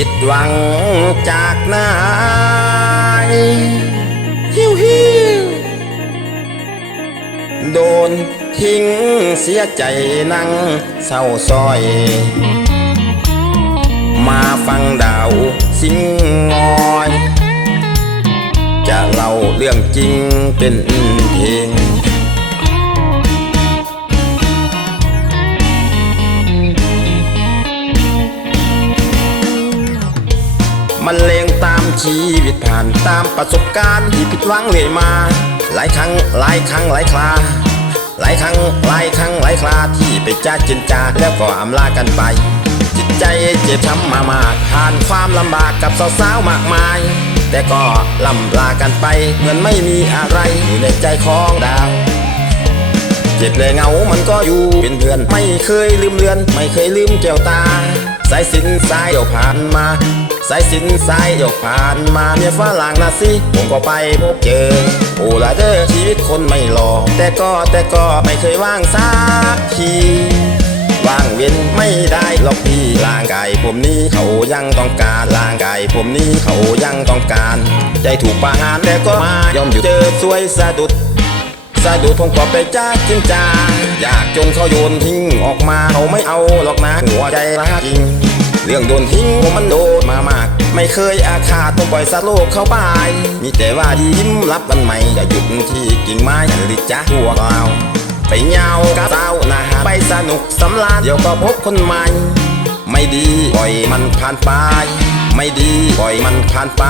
ผิดหวังจากนายฮิวฮิวโดนทิ้งเสียใจนั่งเศร้าซอย มาฟังดาวสิงงอย จะเล่าเรื่องจริงเป็นเพลง มันเลงตามชีวิตผ่านตามประสบการณ์ที่ผิดหวังเลยมา หลายครั้งหลายครั้งหลายครา หลายครั้งหลายครั้งหลายคราที่ไปจ้าจินจาแล้วก็อำลากันไป จิตใจเจ็บช้ำมามากผ่านความลำบากกับสาวๆมากมาย แต่ก็ลำลากันไปเหมือนไม่มีอะไรอยู่ในใจของดาวเจ็บเลยเงามันก็อยู่เป็นเพื่อน ไม่เคยลืมเลือน ไม่เคยลืมแก้วตา สายสินสายเดียวผ่านมา สายสินสายเดียวผ่านมาเมียฝรั่งนะสิผมก็ไปพบเจอโอ้ละเด้อชีวิตคนไม่หลอแต่ก็แต่ก็ไม่เคยว่างสักทีว่างเว้นไม่ได้หรอกพี่ร่างกายผมนี้เขายังต้องการร่างกายผมนี้เขายังต้องการ ใจถูกประหารแต่ก็มายอมอยู่เจอสวยสะดุด สะดุดผมก็ไปจ้าจินจาอยาก จนเขาโยนทิ้งออกมาเขาไม่เอาหรอกนะหัวใจรักจริง เรื่องโดนทิ้งผมมันโดนมามาก ไม่เคยอาฆาตต้องปล่อยสัตว์โลกเข้าไปมีแต่ว่ายิ้มรับวันใหม่อย่าหยุดที่กิ่งไม้หรือจ้าพวกเราไปเงากับสาวนะฮะไปสนุกสำราญเดี๋ยวก็พบคนใหม่ ไม่ดีปล่อยมันผ่านไป ไม่ดีปล่อยมันผ่านไป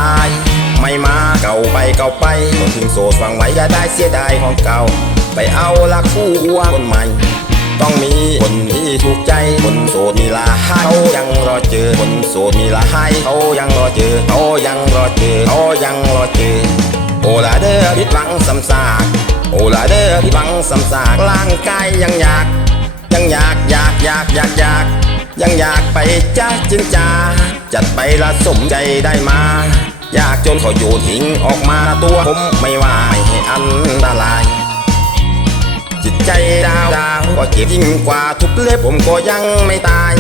ไม่มาเก่าไปเก่าไปคนถึงโสดฟังไว้อย่าได้เสียดายของเก่า ไปเอาละคู่วัวคนใหม่ ต้องมีคนที่ถูกใจ คนโสดมีลาให้เขายังรอเจอ คนโสดมีลาให้เขายังรอเจอเขายังรอเจอเขายังรอเจอ โอลาเดอร์ผิดหวังซ้ำซากโอลาเดอร์ผิดหวังซ้ำซากร่างกายยังอยาก ยังอยากอยากอยากอยากอยากยังอยากไปจ้าจินจาจัดไปละสมใจได้มา อยากจนเขาโยนทิ้งออกมาตัวผมไม่ว่าไม่ให้อันตราย ใจดาวดาวก็เจ็บยิ่งกว่าทุบเล็บผมก็ยังไม่ตาย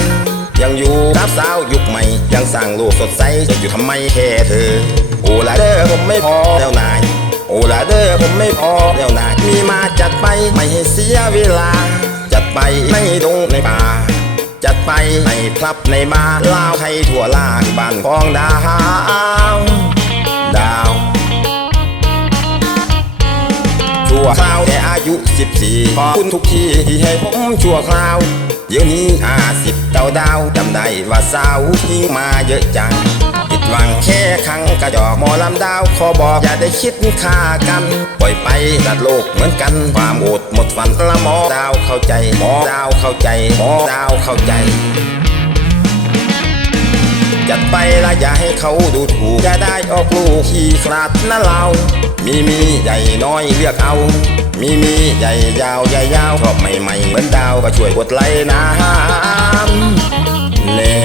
ยังอยู่กับสาวยุคใหม่ ยังสร้างโลกสดใสจะอยู่ทำไมแค่เธอ โอลาเดอร์ผมไม่พอแล้วนาย โอลาเดอร์ผมไม่พอแล้วนาย มีมาจัดไปไม่ให้เสียเวลา จัดไปในดงในป่า จัดไปในพลับในบาร์ลาวให้ทั่วลาบ้านของดา ยุ 14ขอบคุณทุกทีที่ให้ผมชั่วคราว เดี๋ยวนี้ห้าสิบเต่าดาวจำได้ว่าสาวทิ้งมาเยอะจังผิดหวังแค่ครั้งกระจอกหมอลำดาวขอบอกอย่าได้คิดฆ่ากัน ปล่อยไปตัดโลกเหมือนกัน ความอดหมดฝันละหมอดาวเข้าใจ หมอดาวเข้าใจ หมอดาวเข้าใจ จัดไปละอย่าให้เขาดูถูกจะได้ออกลูกขี้ขลาดนะเรา มีมีใหญ่น้อยเลือกเอา มีมีใหญ่ยาวใหญ่ยาวชอบใหม่ๆเหมือนดาวก็ช่วยกดไลค์นะเน่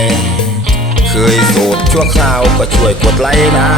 เคยโสดชั่วคราวก็ช่วยกดไลค์นะ